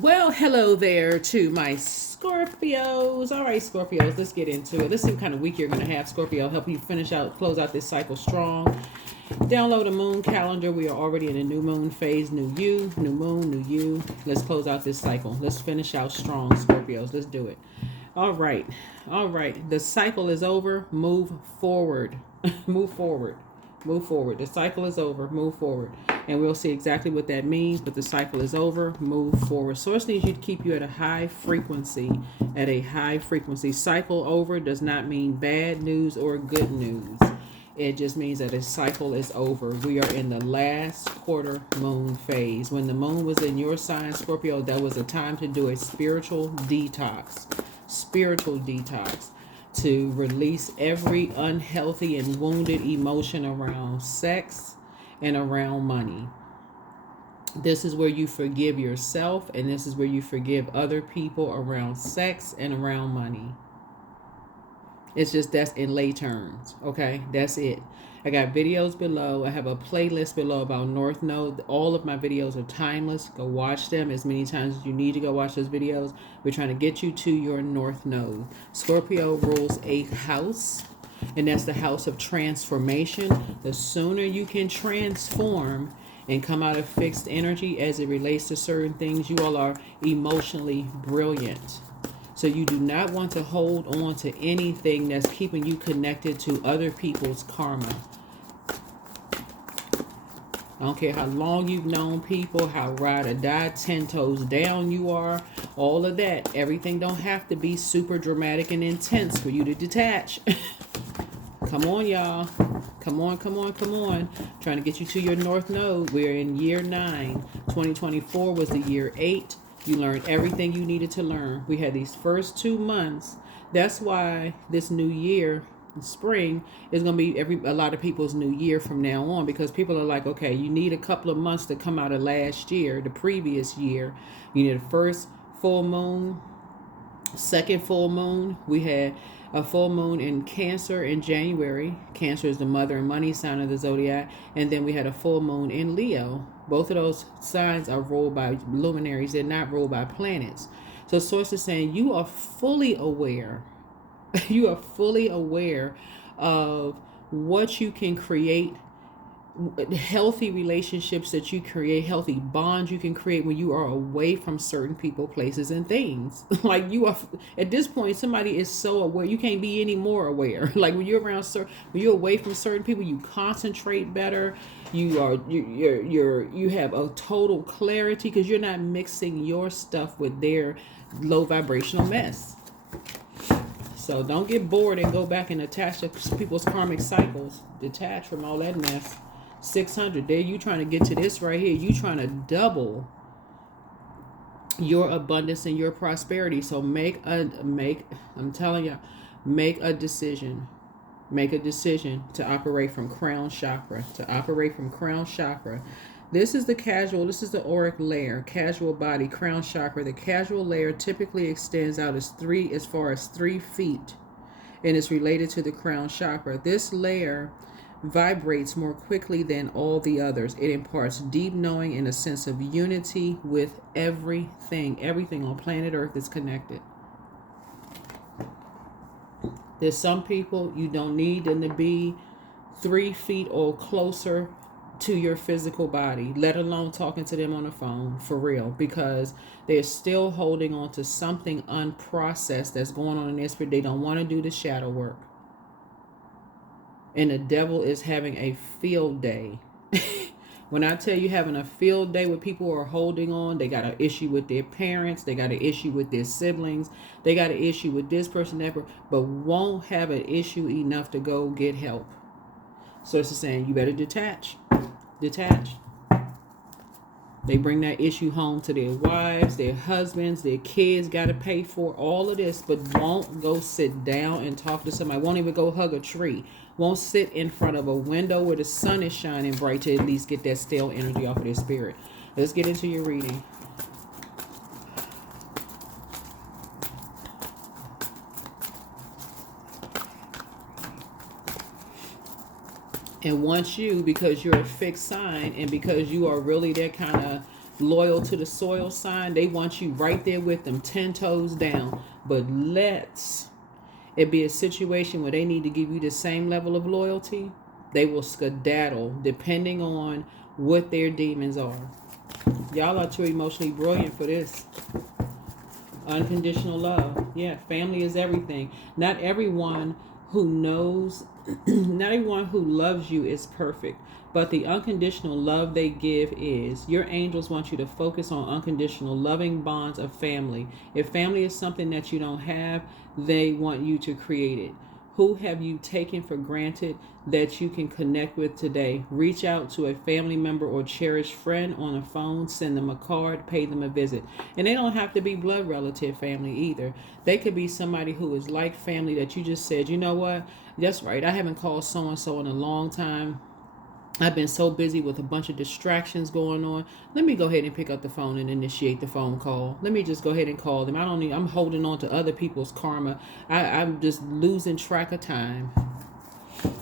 Well, hello there to my Scorpios. All right, Scorpios, let's get into it. Let's see what kind of week you're going to have. Scorpio, help you close out this cycle strong. Download a moon calendar. We are already in a new moon phase. New you, new moon, new you. Let's close out this cycle. Let's finish out strong, Scorpios. Let's do it. All right. All right. The cycle is over. Move forward. Move forward. Move forward. The cycle is over. Move forward. And we'll see exactly what that means, but the cycle is over. Move forward. Source needs you to keep you at a high frequency. At a high frequency. Cycle over does not mean bad news or good news. It just means that a cycle is over. We are in the last quarter moon phase. When the moon was in your sign, Scorpio, that was a time to do a spiritual detox. Spiritual detox. To release every unhealthy and wounded emotion around sex and around money. This is where you forgive yourself, and this is where you forgive other people around sex and around money. It's just, that's in lay terms, okay? That's it. I got videos below. I have a playlist below about North Node. All of my videos are timeless. Go watch them as many times as you need to go watch those videos. We're trying to get you to your North Node. Scorpio rules a house, and that's the house of transformation. The sooner you can transform and come out of fixed energy as it relates to certain things, you all are emotionally brilliant. So you do not want to hold on to anything that's keeping you connected to other people's karma. I don't care how long you've known people, how ride or die, 10 toes down you are, all of that. Everything don't have to be super dramatic and intense for you to detach. Come on, y'all. Come on, come on, come on. Trying to get you to your North Node. We're in year 9. 2024 was the year 8. You learned everything you needed to learn. We had these first 2 months. That's why this new year, spring, is going to be a lot of people's new year from now on, because people are like, okay, you need a couple of months to come out of last year, the previous year. You need a first full moon, second full moon. We had a full moon in Cancer in January. Cancer is the mother and money sign of the zodiac. And then we had a full moon in Leo. Both of those signs are ruled by luminaries. They're not ruled by planets. So Source is saying you are fully aware. You are fully aware of what you can create, healthy relationships that you create, healthy bonds you can create when you are away from certain people, places, and things. Like, you are at this point, somebody is so aware, you can't be any more aware. Like, when you're around when you're away from certain people, you concentrate better. You have a total clarity because you're not mixing your stuff with their low vibrational mess. So don't get bored and go back and attach to people's karmic cycles. Detach from all that mess. 600. There you trying to get to this right here. You trying to double your abundance and your prosperity. So I'm telling you, make a decision. Make a decision to operate from crown chakra. To operate from crown chakra. This is this is the auric layer, casual body, crown chakra. The casual layer typically extends out as far as 3 feet, and is related to the crown chakra. This layer vibrates more quickly than all the others. It imparts deep knowing and a sense of unity with everything. Everything on planet Earth is connected. There's some people you don't need them to be 3 feet or closer to your physical body, let alone talking to them on the phone, for real, because they're still holding on to something unprocessed that's going on in their spirit. They don't want to do the shadow work. And the devil is having a field day. When I tell you having a field day with people who are holding on, they got an issue with their parents, they got an issue with their siblings, they got an issue with this person, that person, but won't have an issue enough to go get help. So it's saying you better detach. Detach. They bring that issue home to their wives, their husbands, their kids, got to pay for all of this, but won't go sit down and talk to somebody, won't even go hug a tree, won't sit in front of a window where the sun is shining bright to at least get that stale energy off of their spirit. Let's get into your reading. And once you, because you're a fixed sign and because you are really that kind of loyal to the soil sign. They want you right there with them, 10 toes down. But let's it be a situation where they need to give you the same level of loyalty. They will skedaddle depending on what their demons are. Y'all are too emotionally brilliant for this. Unconditional love. Yeah, family is everything. Not everyone who knows, not everyone who loves you is perfect. But the unconditional love they give is. Your angels want you to focus on unconditional loving bonds of family. If family is something that you don't have, they want you to create it. Who have you taken for granted that you can connect with today? Reach out to a family member or cherished friend on a phone, send them a card, pay them a visit. And they don't have to be blood relative family either. They could be somebody who is like family that you just said, you know what? That's right. I haven't called so-and-so in a long time. I've been so busy with a bunch of distractions going on. Let me go ahead and pick up the phone and initiate the phone call. Let me just go ahead and call them. I'm holding on to other people's karma. I'm just losing track of time.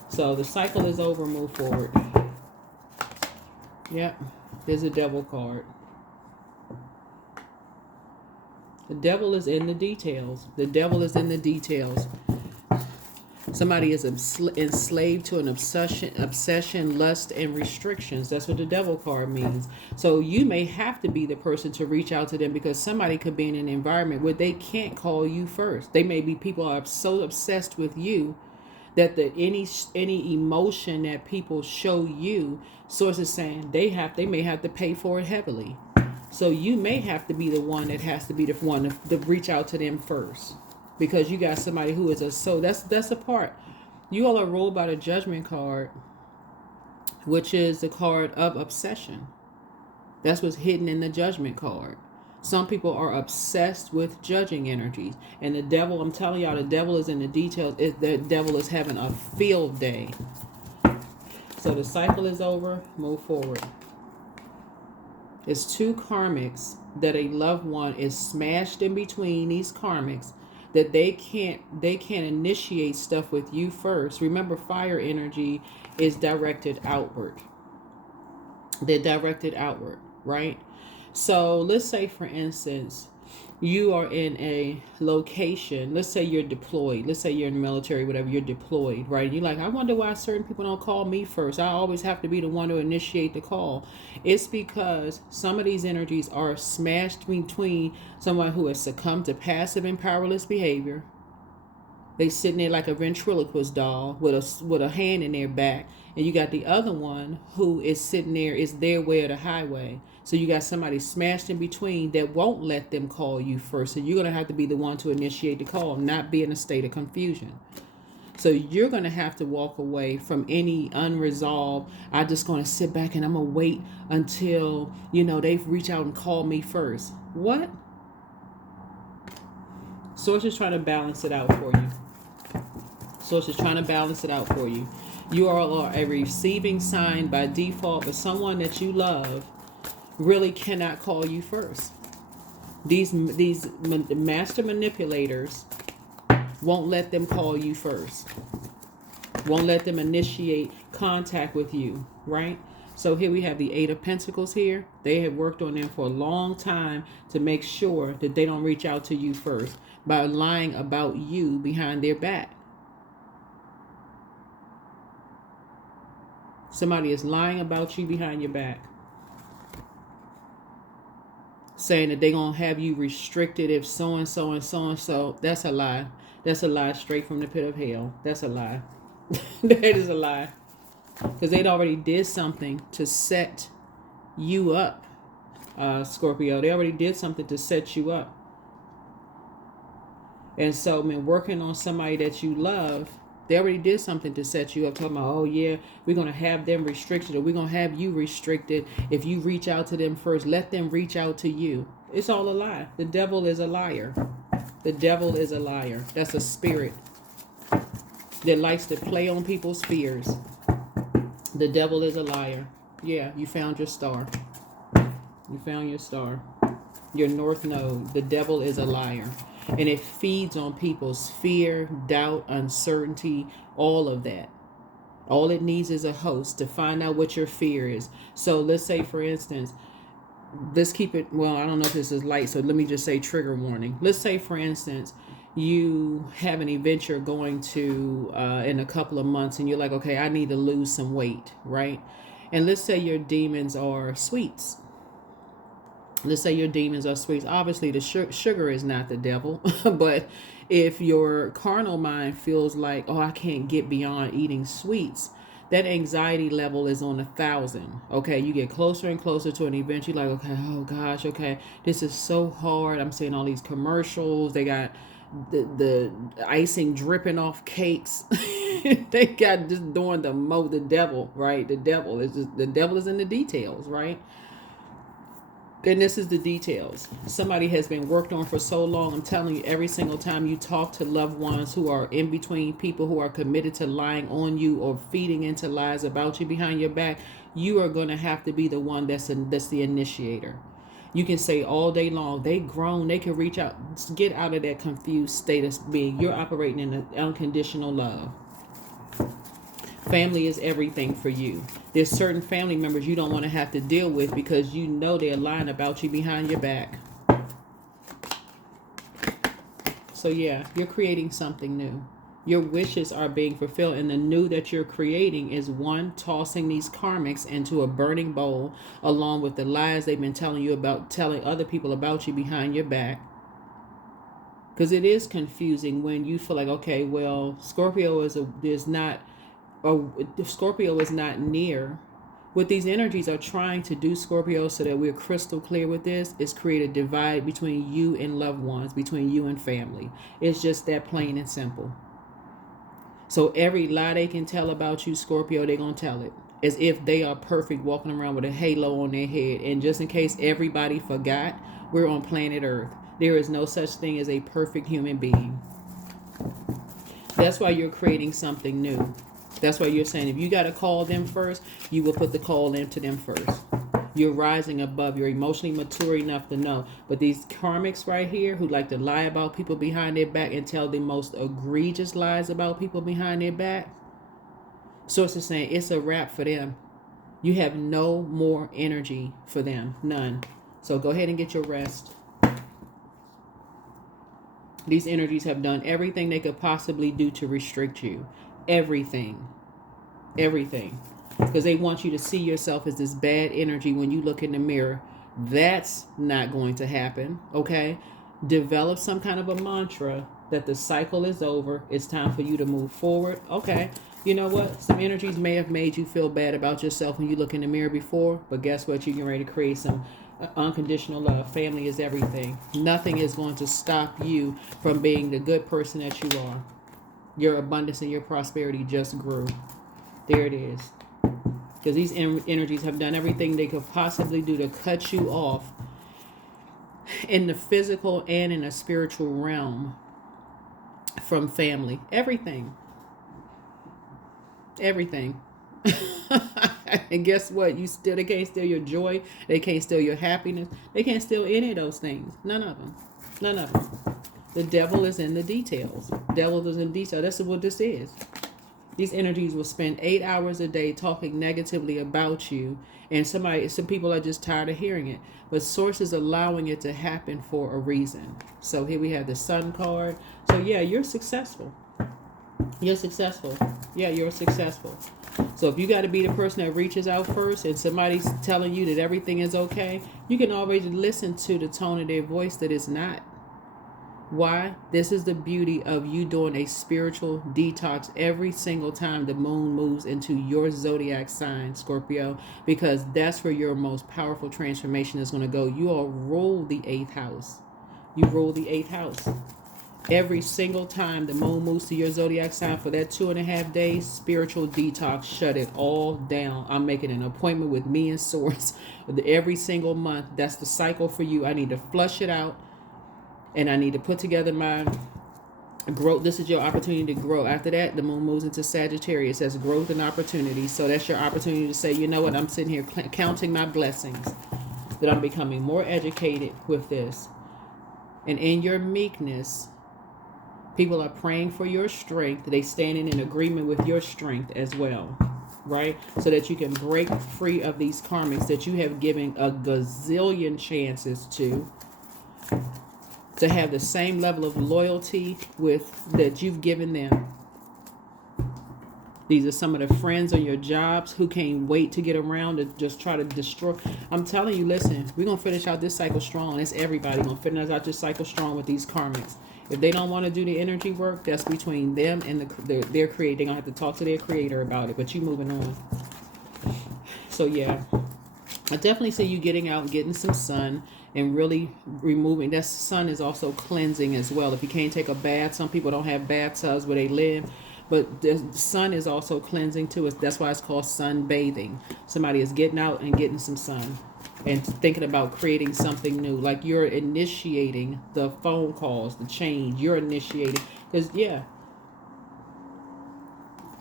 So the cycle is over. Move forward. Yep. There's a devil card. The devil is in the details. The devil is in the details. Somebody is enslaved to an obsession, lust, and restrictions. That's what the devil card means. So you may have to be the person to reach out to them because somebody could be in an environment where they can't call you first. They may be people are so obsessed with you that any emotion that people show you, sources saying they may have to pay for it heavily. So you may have to be the one that has to be the one to reach out to them first. Because you got somebody who is that's a part. You all are ruled by the judgment card, which is the card of obsession. That's what's hidden in the judgment card. Some people are obsessed with judging energies. And the devil, I'm telling y'all, the devil is in the details. The devil is having a field day. So the cycle is over. Move forward. It's two karmics that a loved one is smashed in between these karmics. That they can't initiate stuff with you first. Remember, fire energy is directed outward. They're directed outward, right? So let's say, for instance, you are in a location. Let's say you're deployed. Let's say you're in the military, whatever, you're deployed, right? You're like, I wonder why certain people don't call me first. I always have to be the one to initiate the call. It's because some of these energies are smashed between someone who has succumbed to passive and powerless behavior. They sitting there like a ventriloquist doll with a hand in their back. And you got the other one who is sitting there, is their way or the highway. So you got somebody smashed in between that won't let them call you first. So you're going to have to be the one to initiate the call, not be in a state of confusion. So you're going to have to walk away from any unresolved, I'm just going to sit back and I'm going to wait until, they've reached out and called me first. What? Source is trying to balance it out for you. Source is trying to balance it out for you. You all are a receiving sign by default, but someone that you love really cannot call you first. These master manipulators won't let them call you first. Won't let them initiate contact with you, right? So here we have the Eight of Pentacles here. They have worked on them for a long time to make sure that they don't reach out to you first by lying about you behind their back. Somebody is lying about you behind your back. Saying that they're going to have you restricted if so-and-so and so-and-so. That's a lie. That's a lie straight from the pit of hell. That's a lie. That is a lie. Because they'd already did something to set you up, Scorpio. They already did something to set you up. And so, working on somebody that you love, they already did something to set you up. Talking about, oh yeah, we're going to have them restricted, or we're going to have you restricted if you reach out to them first. Let them reach out to you. It's all a lie. The devil is a liar. The devil is a liar. That's a spirit that likes to play on people's fears. The devil is a liar. Yeah, you found your star. You found your star. Your north node. The devil is a liar. And it feeds on people's fear, doubt, uncertainty, all of that. All it needs is a host to find out what your fear is. So let's say, for instance, let's keep it, well, I don't know if this is light, so let me just say trigger warning. Let's say, for instance, you have an event you're going to in a couple of months, and you're like, okay, I need to lose some weight, right? And let's say your demons are sweets. Let's say your demons are sweets. Obviously, the sugar is not the devil, but if your carnal mind feels like, oh, I can't get beyond eating sweets, that anxiety level is on 1,000. Okay, you get closer and closer to an event. You're like, okay, oh gosh, okay, this is so hard. I'm seeing all these commercials. They got the icing dripping off cakes. They got just doing the devil, right? The devil is in the details, right? And this is the details. Somebody has been worked on for so long. I'm telling you, every single time you talk to loved ones who are in between, people who are committed to lying on you or feeding into lies about you behind your back, you are going to have to be the one that's the initiator. You can say all day long, they grown, they can reach out, get out of that confused state of being. You're operating in an unconditional love. Family is everything for you. There's certain family members you don't want to have to deal with because you know they're lying about you behind your back. So yeah, you're creating something new. Your wishes are being fulfilled, and the new that you're creating is one, tossing these karmics into a burning bowl along with the lies they've been telling you about, telling other people about you behind your back. Because it is confusing when you feel like, okay, well, Scorpio is not near. What these energies are trying to do, Scorpio, so that we're crystal clear with this, is create a divide between you and loved ones, between you and family. It's just that plain and simple. So every lie they can tell about you, Scorpio, they're going to tell it as if they are perfect, walking around with a halo on their head. And just in case everybody forgot, we're on planet Earth. There is no such thing as a perfect human being. That's why you're creating something new. That's why you're saying if you got to call them first, you will put the call into them first. You're rising above. You're emotionally mature enough to know. But these karmics right here who like to lie about people behind their back and tell the most egregious lies about people behind their back, Source is saying it's a wrap for them. You have no more energy for them. None. So go ahead and get your rest. These energies have done everything they could possibly do to restrict you. Everything. Because they want you to see yourself as this bad energy when you look in the mirror. That's not going to happen, okay? Develop some kind of a mantra that the cycle is over. It's time for you to move forward. Okay, you know what? Some energies may have made you feel bad about yourself when you look in the mirror before, but guess what? You're getting ready to create some unconditional love. Family is everything. Nothing is going to stop you from being the good person that you are. Your abundance and your prosperity just grew. There it is. Because these energies have done everything they could possibly do to cut you off in the physical and in the spiritual realm from family. Everything. And guess what? They can't steal your joy. They can't steal your happiness. They can't steal any of those things. None of them. The devil is in the details. Devil is in detail. That's what this is. These energies will spend 8 hours a day talking negatively about you, and some people are just tired of hearing it. But Source is allowing it to happen for a reason. So here we have the Sun card. So yeah, you're successful. You're successful. So if you got to be the person that reaches out first, and somebody's telling you that everything is okay, you can always listen to the tone of their voice that it's not. Why? This is the beauty of you doing a spiritual detox every single time the moon moves into your zodiac sign, Scorpio, because that's where your most powerful transformation is going to go. You all rule the 8th house. Every single time the moon moves to your zodiac sign for that 2.5 days, spiritual detox, shut it all down. I'm making an appointment with me and Source every single month. That's the cycle for you. I need to flush it out. And I need to put together my growth. This is your opportunity to grow. After that, the moon moves into Sagittarius as growth and opportunity. So that's your opportunity to say, you know what, I'm sitting here counting my blessings, that I'm becoming more educated with this. And in your meekness, people are praying for your strength. They standing in agreement with your strength as well. right? So that you can break free of these karmics that you have given a gazillion chances to have the same level of loyalty with that you've given them. These are some of the friends on your jobs who can't wait to get around to just try to destroy. I'm telling you, listen, we're going to finish out this cycle strong. It's everybody going to finish out this cycle strong with these karmics. If they don't want to do the energy work, that's between them and their creator. They're going to have to talk to their creator about it, but you moving on. So, yeah, I definitely see you getting out and getting some sun and really removing. That sun is also cleansing as well. If you can't take a bath, some people don't have bathtubs where they live. But the sun is also cleansing too. That's why it's called sunbathing. Somebody is getting out and getting some sun and thinking about creating something new. Like you're initiating the phone calls, the change. You're initiating. Because, yeah.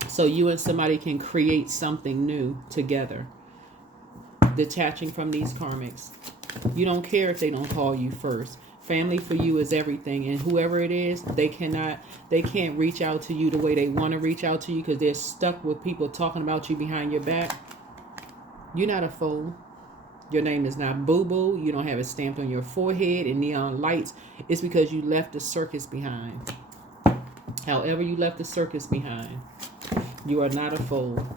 So you and somebody can create something new together. Detaching from these karmics. You don't care if they don't call you first. Family for you is everything, and whoever it is, they can't reach out to you the way they want to reach out to you because they're stuck with people talking about you behind your back. You're not a fool. Your name is not Boo Boo. You don't have it stamped on your forehead in neon lights. It's because you left the circus behind. However you left the circus behind, you are not a fool.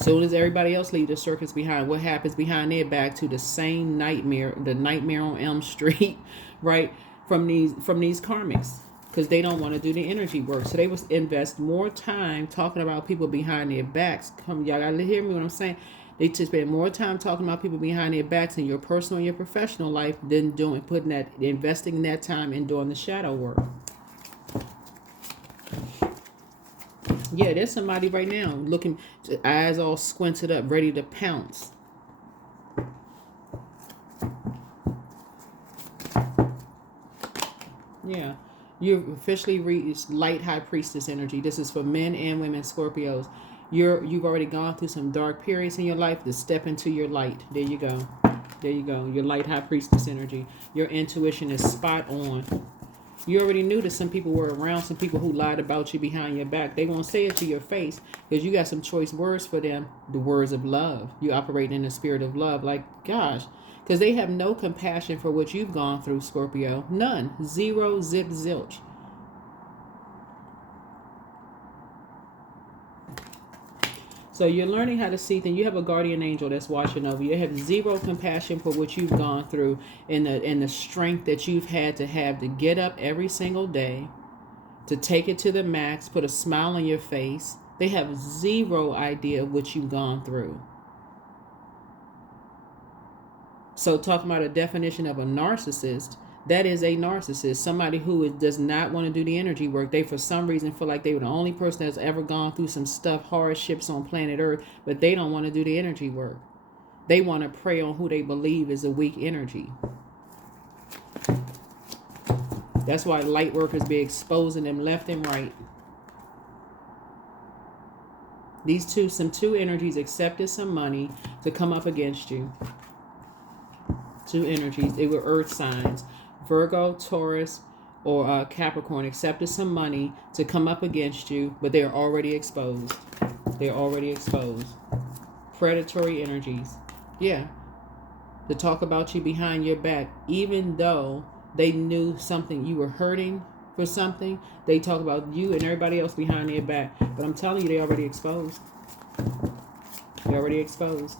Soon as everybody else leave the circus behind, what happens behind their back to the same nightmare, the nightmare on Elm Street, right? From these karmics, because they don't want to do the energy work. So they will invest more time talking about people behind their backs. Y'all gotta hear me what I'm saying. They just spend more time talking about people behind their backs in your personal and your professional life than investing that time in doing the shadow work. Yeah, there's somebody right now looking, eyes all squinted up, ready to pounce. Yeah, you've officially reached light high priestess energy. This is for men and women, Scorpios. You've already gone through some dark periods in your life to step into your light. There you go. There you go. Your light high priestess energy. Your intuition is spot on. You already knew that some people were around, some people who lied about you behind your back. They won't say it to your face because you got some choice words for them. The words of love. You operate in the spirit of love. Like, gosh, because they have no compassion for what you've gone through, Scorpio. None. Zero, zip, zilch. So you're learning how to see things. You have a guardian angel that's watching over you. You have zero compassion for what you've gone through and the strength that you've had to get up every single day, to take it to the max, put a smile on your face. They have zero idea of what you've gone through. So talking about a definition of a narcissist, that is a narcissist, somebody who does not want to do the energy work. They, for some reason, feel like they were the only person that's ever gone through some stuff, hardships on planet Earth, but they don't want to do the energy work. They want to prey on who they believe is a weak energy. That's why light workers be exposing them left and right. These two energies accepted some money to come up against you. Two energies. They were earth signs. Virgo, Taurus, or Capricorn accepted some money to come up against you, but they're already exposed. They're already exposed. Predatory energies. Yeah. To talk about you behind your back, even though they knew something, you were hurting for something, they talk about you and everybody else behind their back. But I'm telling you, they're already exposed. They're already exposed.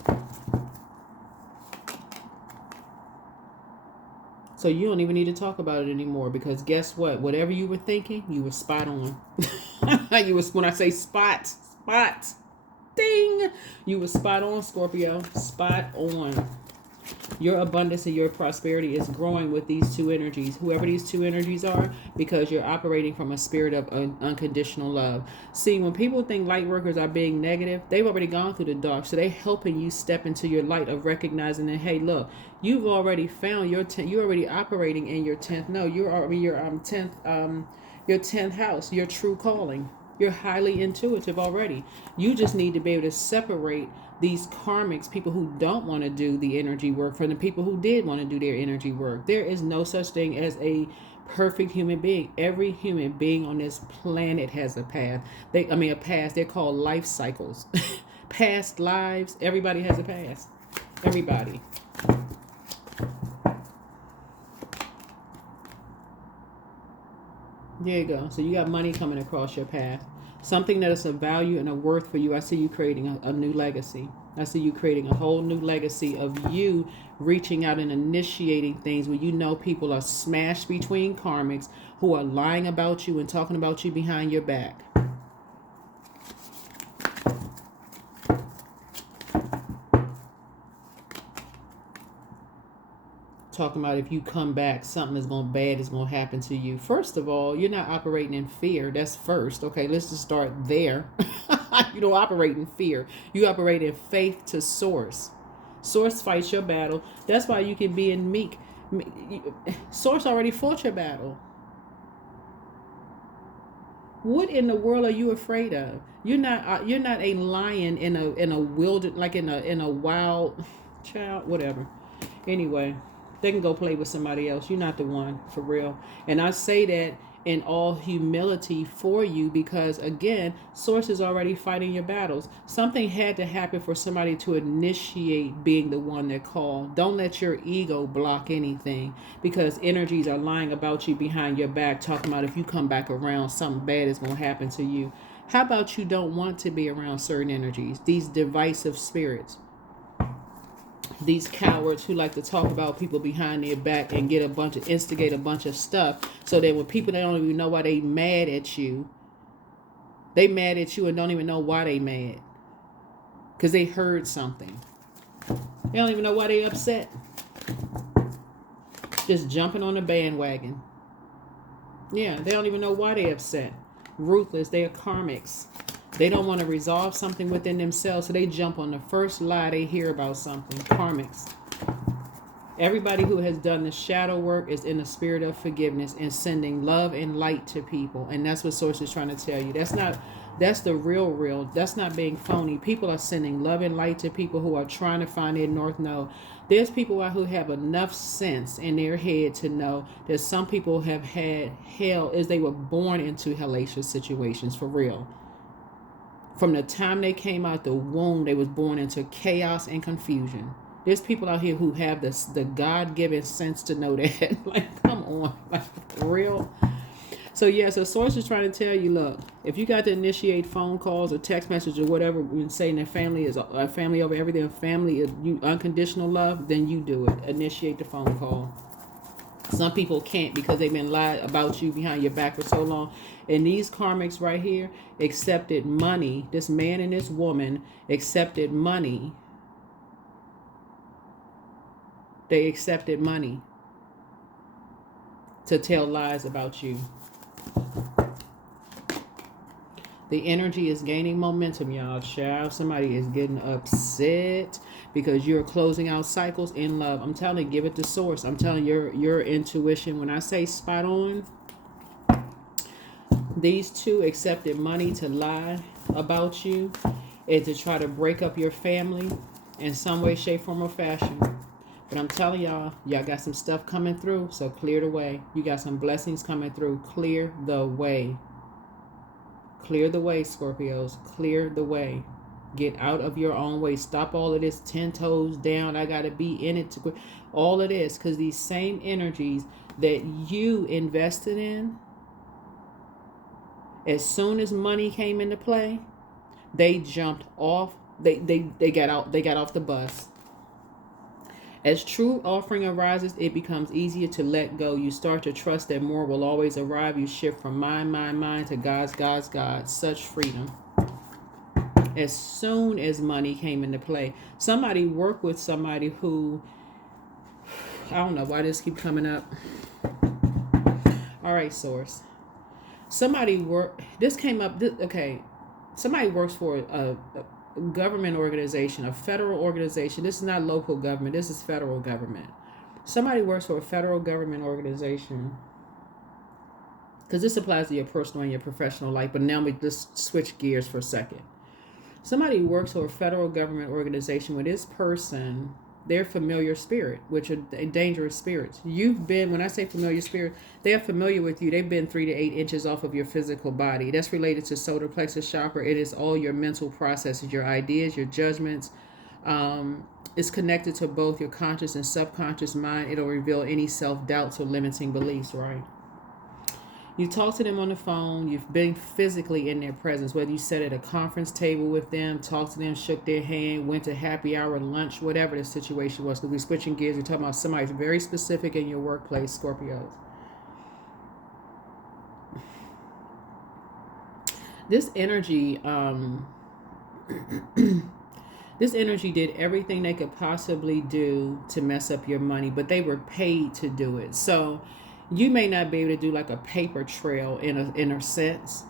So you don't even need to talk about it anymore, because guess what? Whatever you were thinking, you were spot on. You was, when I say spot, ding, you were spot on, Scorpio, spot on. Your abundance and your prosperity is growing with these two energies, whoever these two energies are, because you're operating from a spirit of unconditional love. See, when people think light workers are being negative, they've already gone through the dark, so they're helping you step into your light of recognizing that, hey, look, you've already found your you're already operating in your 10th. No, you're already your 10th house, your true calling. You're highly intuitive already. You just need to be able to separate these karmics, people who don't want to do the energy work, from the people who did want to do their energy work. There is no such thing as a perfect human being. Every human being on this planet has a path. A past. They're called life cycles. Past lives. Everybody has a past. Everybody. There you go. So you got money coming across your path. Something that is of value and a worth for you. I see you creating a new legacy. I see you creating a whole new legacy of you reaching out and initiating things where you know people are smashed between karmics who are lying about you and talking about you behind your back. Talking about if you come back, something bad is going to happen to you. First of all, you're not operating in fear. That's first. Okay, let's just start there. You don't operate in fear. You operate in faith to source. Source fights your battle. That's why you can be in meek. Source already fought your battle. What in the world are you afraid of? You're not a lion in a wilderness, like in a wild child, whatever. Anyway, they can go play with somebody else. You're not the one, for real. And I say that in all humility for you because, again, Source is already fighting your battles. Something had to happen for somebody to initiate being the one that called. Don't let your ego block anything because energies are lying about you behind your back, talking about if you come back around, something bad is going to happen to you. How about you don't want to be around certain energies, these divisive spirits? These cowards who like to talk about people behind their back and instigate a bunch of stuff so that when people, they don't even know why they mad at you and don't even know why they mad because they heard something. They don't even know why they upset. Just jumping on the bandwagon. Yeah, they don't even know why they upset. Ruthless. They are karmics. They don't want to resolve something within themselves, so they jump on the first lie they hear about something. Karmics. Everybody who has done the shadow work is in the spirit of forgiveness and sending love and light to people. And that's what Source is trying to tell you. That's the real. That's not being phony. People are sending love and light to people who are trying to find their north node. There's people out who have enough sense in their head to know that some people have had hell as they were born into hellacious situations, for real. From the time they came out the womb, they was born into chaos and confusion. There's people out here who have the God-given sense to know that. Like, come on. Like, for real. So, yeah, so Source is trying to tell you, look, if you got to initiate phone calls or text messages or whatever, when saying that family is a family over everything, family is you unconditional love, then you do it. Initiate the phone call. Some people can't because they've been lied about you behind your back for so long. And these karmics right here accepted money. This man and this woman accepted money. They accepted money to tell lies about you. The energy is gaining momentum, y'all. Child, somebody is getting upset because you're closing out cycles in love. I'm telling you, give it to Source. I'm telling you, your intuition, when I say spot on, these two accepted money to lie about you and to try to break up your family in some way, shape, form, or fashion. But I'm telling y'all got some stuff coming through, so clear the way. You got some blessings coming through. Clear the way. Clear the way, Scorpios. Clear the way. Get out of your own way. Stop all of this 10 toes down. I got to be in it to all of this, because these same energies that you invested in, as soon as money came into play, they jumped off. They got out. They got off the bus. As true offering arises, it becomes easier to let go. You start to trust that more will always arrive. You shift from mind to God's. Such freedom. As soon as money came into play, somebody worked with somebody who, I don't know why this keep coming up. All right, Source. Somebody works for a government organization, a federal organization. This is not local government. This is federal government. Somebody works for a federal government organization, because this applies to your personal and your professional life. But now we just switch gears for a second. Somebody works for a federal government organization where this person they're familiar spirit, which are dangerous spirits. You've been, when I say familiar spirit, they are familiar with you. They've been 3 to 8 inches off of your physical body. That's related to solar plexus chakra. It is all your mental processes, your ideas, your judgments. It's connected to both your conscious and subconscious mind. It'll reveal any self-doubts or limiting beliefs, right? You talk to them on the phone. You've been physically in their presence, whether you sat at a conference table with them, talked to them, shook their hand, went to happy hour, lunch, whatever the situation was. Because we're switching gears. We're talking about somebody very specific in your workplace, Scorpios. This energy, this energy did everything they could possibly do to mess up your money, but they were paid to do it. So you may not be able to do like a paper trail in a sense,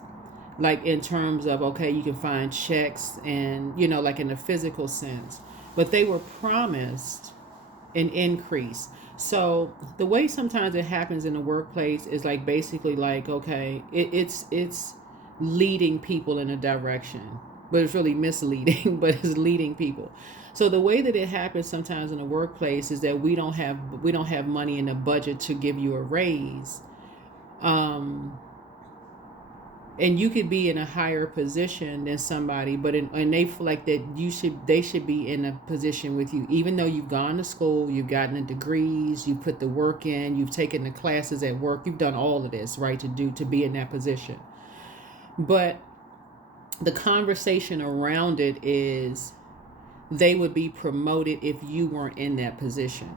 like in terms of, okay, you can find checks and, you know, like in a physical sense, but they were promised an increase. So the way sometimes it happens in the workplace is like basically like, okay, it's leading people in a direction, but it's really misleading, but it's leading people. So the way that it happens sometimes in the workplace is that we don't have money in the budget to give you a raise. And you could be in a higher position than somebody, but and they feel like that they should be in a position with you, even though you've gone to school, you've gotten the degrees, you put the work in, you've taken the classes at work, you've done all of this, right, to be in that position. But the conversation around it is they would be promoted if you weren't in that position.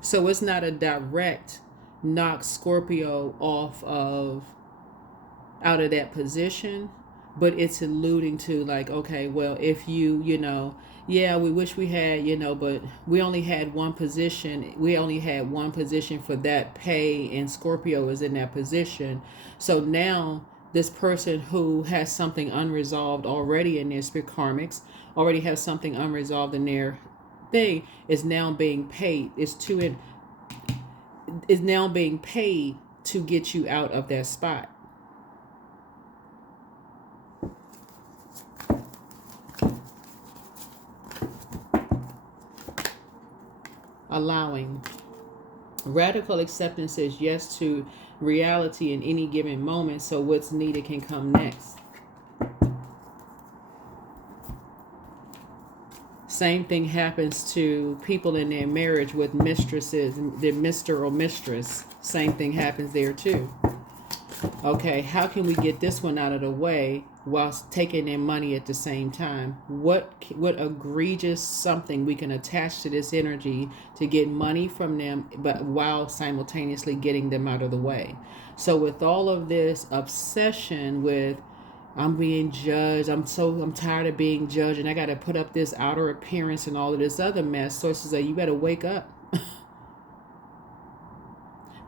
So it's not a direct knock Scorpio out of that position, but it's alluding to like, okay, well, if you know, yeah, we wish we had, you know, but we only had one position. We only had one position for that pay, and Scorpio is in that position. So now this person who has something unresolved already in their spirit, karmics already have something unresolved in their thing, is now being paid. Is now being paid to get you out of that spot. Allowing. Radical acceptance says yes to reality in any given moment, so what's needed can come next. Same thing happens to people in their marriage with mistresses, their Mr. or mistress. Same thing happens there too. Okay, how can we get this one out of the way whilst taking their money at the same time? What egregious something we can attach to this energy to get money from them, but while simultaneously getting them out of the way? So with all of this obsession with, I'm being judged, I'm tired of being judged, and I got to put up this outer appearance and all of this other mess, sources say you better wake up.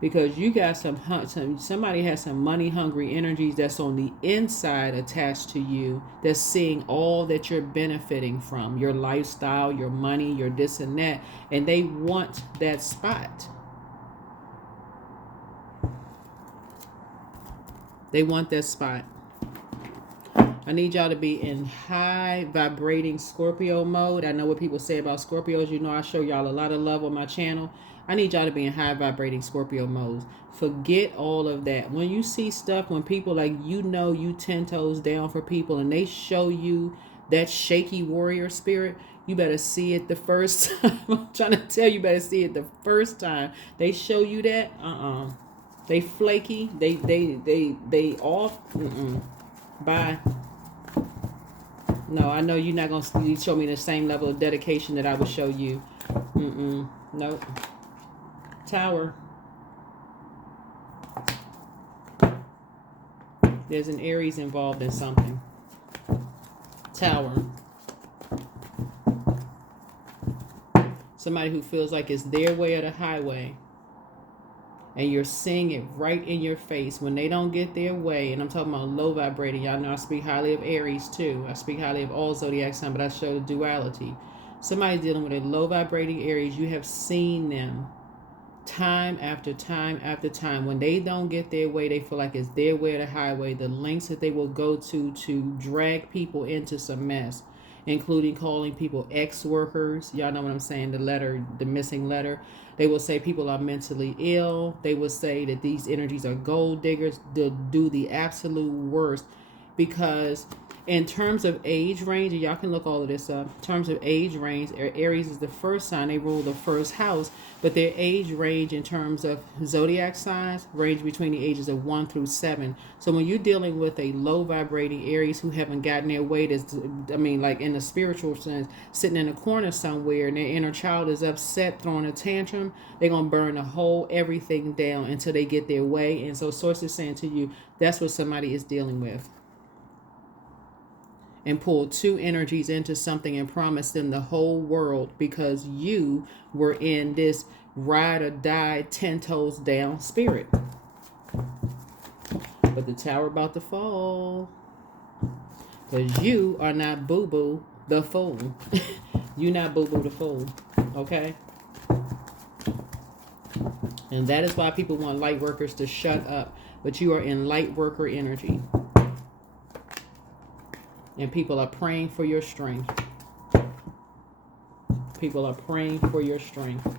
Because you got somebody has some money hungry energies that's on the inside attached to you, that's seeing all that you're benefiting from, your lifestyle, your money, your this and that, and they want that spot. They want that spot. I need y'all to be in high vibrating Scorpio mode. I know what people say about Scorpios. You know, I show y'all a lot of love on my channel. I need y'all to be in high vibrating Scorpio mode. Forget all of that. When you see stuff, when people like, you know, you 10 toes down for people and they show you that shaky warrior spirit, you better see it the first time. I'm trying to tell you, better see it the first time. They show you that, they flaky, they off, bye. No, I know you're not going to show me the same level of dedication that I would show you. Nope. Tower. There's an Aries involved in something. Tower. Somebody who feels like it's their way or the highway. And you're seeing it right in your face when they don't get their way. And I'm talking about low vibrating. Y'all know I speak highly of Aries too. I speak highly of all Zodiac signs, but I show the duality. Somebody's dealing with a low vibrating Aries. You have seen them time after time after time. When they don't get their way, they feel like it's their way or the highway. The lengths that they will go to drag people into some mess. including calling people ex-workers. Y'all know what I'm saying, the letter, the missing letter. They will say people are mentally ill. They will say that these energies are gold diggers. They'll do the absolute worst, because in terms of age range, and y'all can look all of this up, in terms of age range, Aries is the first sign. They rule the first house, but their age range in terms of zodiac signs range between the ages of 1 through 7. So when you're dealing with a low vibrating Aries who haven't gotten their way, like in the spiritual sense, sitting in a corner somewhere and their inner child is upset, throwing a tantrum, they're going to burn the whole everything down until they get their way. And so source is saying to you, that's what somebody is dealing with. And pull two energies into something and promise them the whole world because you were in this ride or die 10 toes down spirit. But the tower about to fall, because you are not boo-boo the fool. You not boo-boo the fool. Okay? And that is why people want light workers to shut up. But you are in light worker energy. And people are praying for your strength. People are praying for your strength.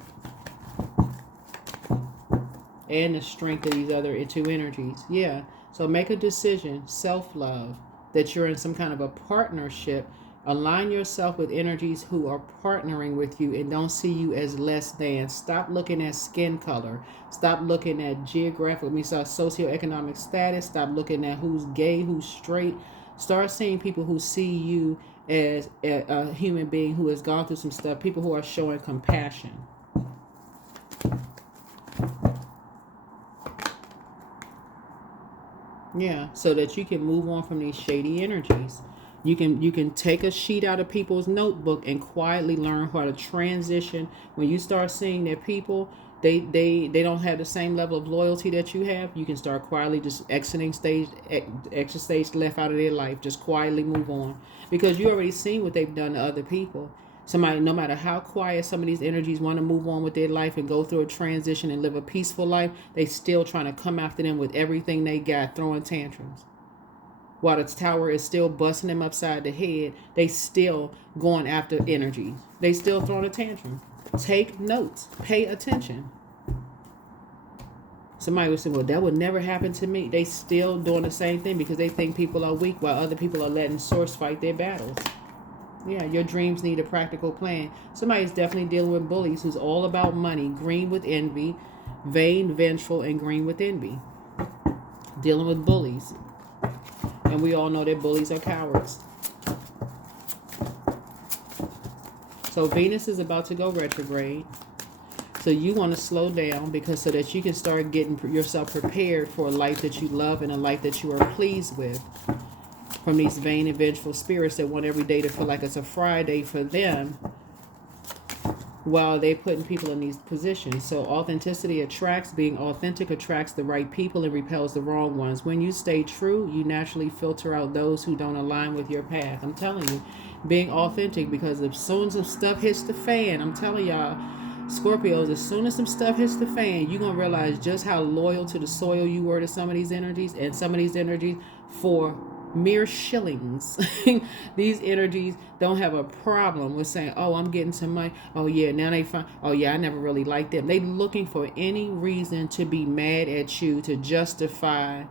And the strength of these other two energies. Yeah. So make a decision, self-love, that you're in some kind of a partnership. Align yourself with energies who are partnering with you and don't see you as less than. Stop looking at skin color. Stop looking at geographic, socioeconomic status. Stop looking at who's gay, who's straight. Start seeing people who see you as a human being who has gone through some stuff. People who are showing compassion. Yeah, so that you can move on from these shady energies. You can take a sheet out of people's notebook and quietly learn how to transition. When you start seeing that people, they don't have the same level of loyalty that you have, you can start quietly just exit stage left out of their life. Just quietly move on, because you already seen what they've done to other people. Somebody, no matter how quiet some of these energies want to move on with their life and go through a transition and live a peaceful life, they still trying to come after them with everything they got, throwing tantrums. While the tower is still busting them upside the head, they still going after energy. They still throwing a tantrum. Take notes. Pay attention. Somebody would say, well, that would never happen to me. They still doing the same thing because they think people are weak while other people are letting source fight their battles. Yeah, your dreams need a practical plan. Somebody's definitely dealing with bullies who's all about money, green with envy, vain, vengeful, and green with envy. Dealing with bullies. And we all know that bullies are cowards. So Venus is about to go retrograde. So you want to slow down so that you can start getting yourself prepared for a life that you love and a life that you are pleased with. From these vain and vengeful spirits that want every day to feel like it's a Friday for them, while they're putting people in these positions. So authenticity attracts. Being authentic attracts the right people and repels the wrong ones. When you stay true, you naturally filter out those who don't align with your path. I'm telling you, being authentic, because as soon as some stuff hits the fan, I'm telling y'all, Scorpios, as soon as some stuff hits the fan, you're going to realize just how loyal to the soil you were to some of these energies, and some of these energies for mere shillings. These energies don't have a problem with saying, oh, I'm getting some money. Oh yeah, now they find, oh yeah, I never really liked them. They looking for any reason to be mad at you to justify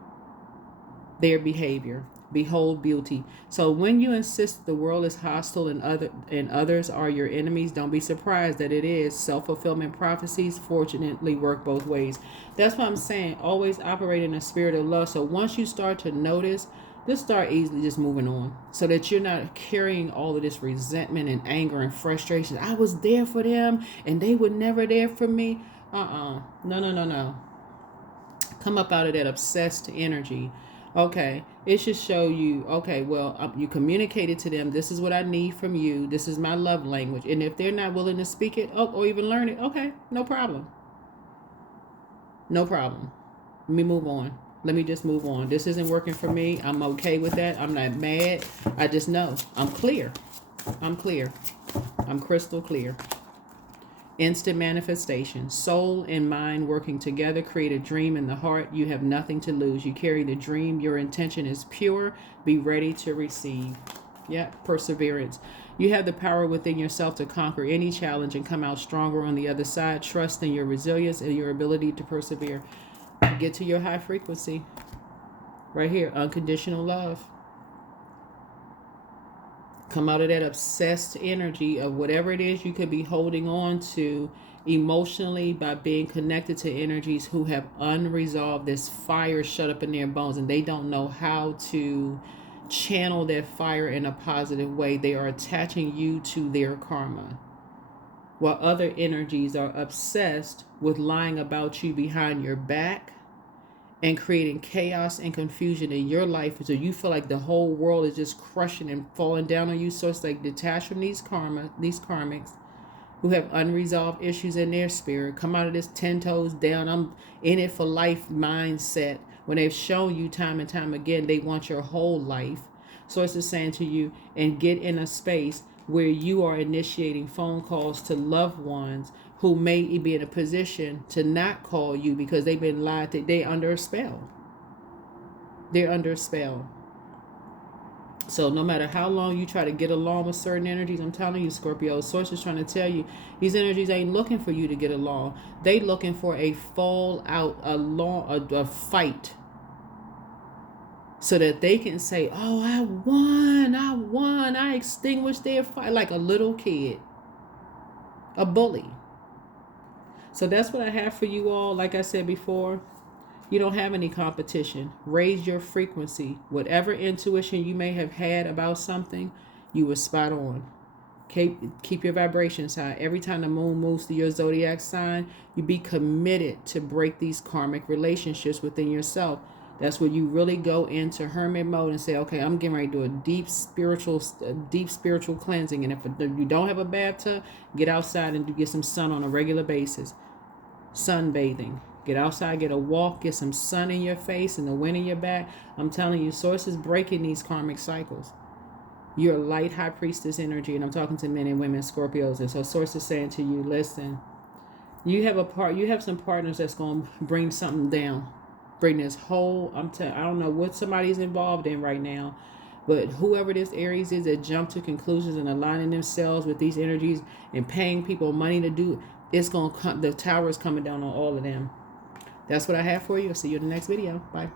their behavior. Behold beauty. So when you insist the world is hostile and others are your enemies, don't be surprised that it is. Self-fulfillment prophecies fortunately work both ways. That's what I'm saying. Always operate in a spirit of love. So once you start to notice, just start easily just moving on, so that you're not carrying all of this resentment and anger and frustration. I was there for them and they were never there for me. No. Come up out of that obsessed energy. Okay, it should show you, okay, well, you communicated to them, this is what I need from you, this is my love language. And if they're not willing to speak it, or even learn it, okay, no problem. No problem. Let me move on. Let me just move on. This isn't working for me. I'm okay with that. I'm not mad. I just know. I'm clear. I'm clear. I'm crystal clear. Instant manifestation. Soul and mind working together create a dream in the heart. You have nothing to lose. You carry the dream. Your intention is pure. Be ready to receive. Yeah, perseverance. You have the power within yourself to conquer any challenge and come out stronger on the other side. Trust in your resilience and your ability to persevere. Get to your high frequency. Right here, unconditional love. Come out of that obsessed energy of whatever it is you could be holding on to emotionally by being connected to energies who have unresolved this fire shut up in their bones, and they don't know how to channel that fire in a positive way. They are attaching you to their karma, while other energies are obsessed with lying about you behind your back and creating chaos and confusion in your life, so you feel like the whole world is just crushing and falling down on you. So it's like, detach from these karmics who have unresolved issues in their spirit. Come out of this 10 toes down, I'm in it for life mindset, when they've shown you time and time again they want your whole life. So it's just saying to you, and get in a space where you are initiating phone calls to loved ones who may be in a position to not call you because they've been lied to. They're under a spell. They're under a spell. So no matter how long you try to get along with certain energies, I'm telling you, Scorpio, Source is trying to tell you, these energies ain't looking for you to get along. They looking for a fallout, a fight, so that they can say, oh, I won, I extinguished their fight, like a little kid, a bully. So that's what I have for you all. Like I said before, you don't have any competition. Raise your frequency. Whatever intuition you may have had about something, you were spot on. Keep your vibrations high. Every time the moon moves through your zodiac sign, you be committed to break these karmic relationships within yourself. That's where you really go into hermit mode and say, okay, I'm getting ready to do a deep spiritual cleansing. And if you don't have a bathtub, get outside and get some sun on a regular basis. Sunbathing. Get outside, get a walk, get some sun in your face and the wind in your back. I'm telling you, Source is breaking these karmic cycles. You're a light high priestess energy, and I'm talking to men and women, Scorpios. And so Source is saying to you, listen, you have some partners that's going to bring something down. Bring this whole, I don't know what somebody's involved in right now, but whoever this Aries is that jump to conclusions and aligning themselves with these energies and paying people money to do, it's going to come, the tower is coming down on all of them. That's what I have for you. I'll see you in the next video. Bye.